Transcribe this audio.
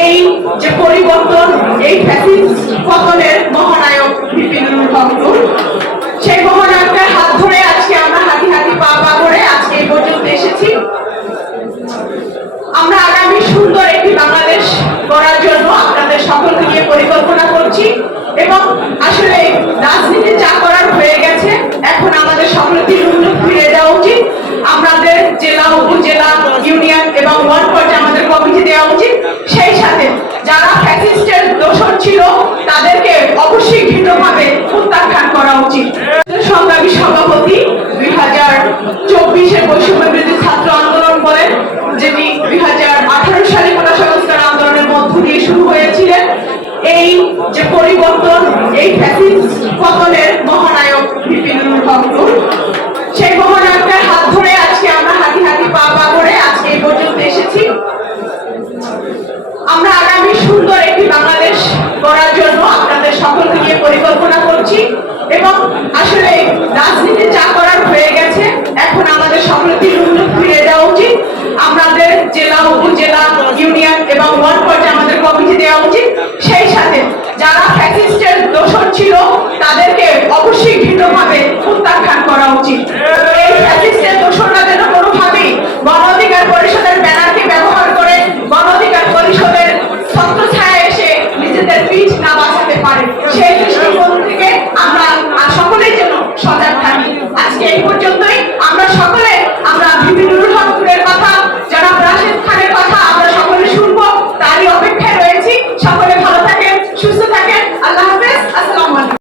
এই যে পরিবর্তন, এই পতনের মহানায়ক বিপিনুর হকনুর সেই মহানায়কের হাত ধরে আজকে আমরা হাতি হাতি পা পা করে আজকে এই পর্যন্ত এসেছি। আমরা আগামী সুন্দর একটি বাংলাদেশ করার জন্য আপনাদের সকলকে নিয়ে পরিকল্পনা করছি এবং আসলে যে পরিবর্তন এই পতনের মহানায়ক বিপিনুর হকনুর সেই মহানায়কের হাত ধরে আজকে আমরা হাঁটি হাঁটি পা পা করে আজকে এই পর্যন্ত এসেছি। আমরা আগামী সুন্দর একটি বাংলাদেশ গড়ার জন্য আপনাদের সকলকে নিয়ে পরিকল্পনা করছি এবং আসলে রাজনীতি যা করার হয়ে গেছে, এখন আমাদের সকলকে ফিরে দেওয়া উচিত। আমাদের জেলা, উপজেলা, ইউনিয়ন এবং ওয়ার্ড পর্যায়ে আমাদের কমিটি দেওয়া উচিত। সেই সাথে যারা ফ্যাসিস্টের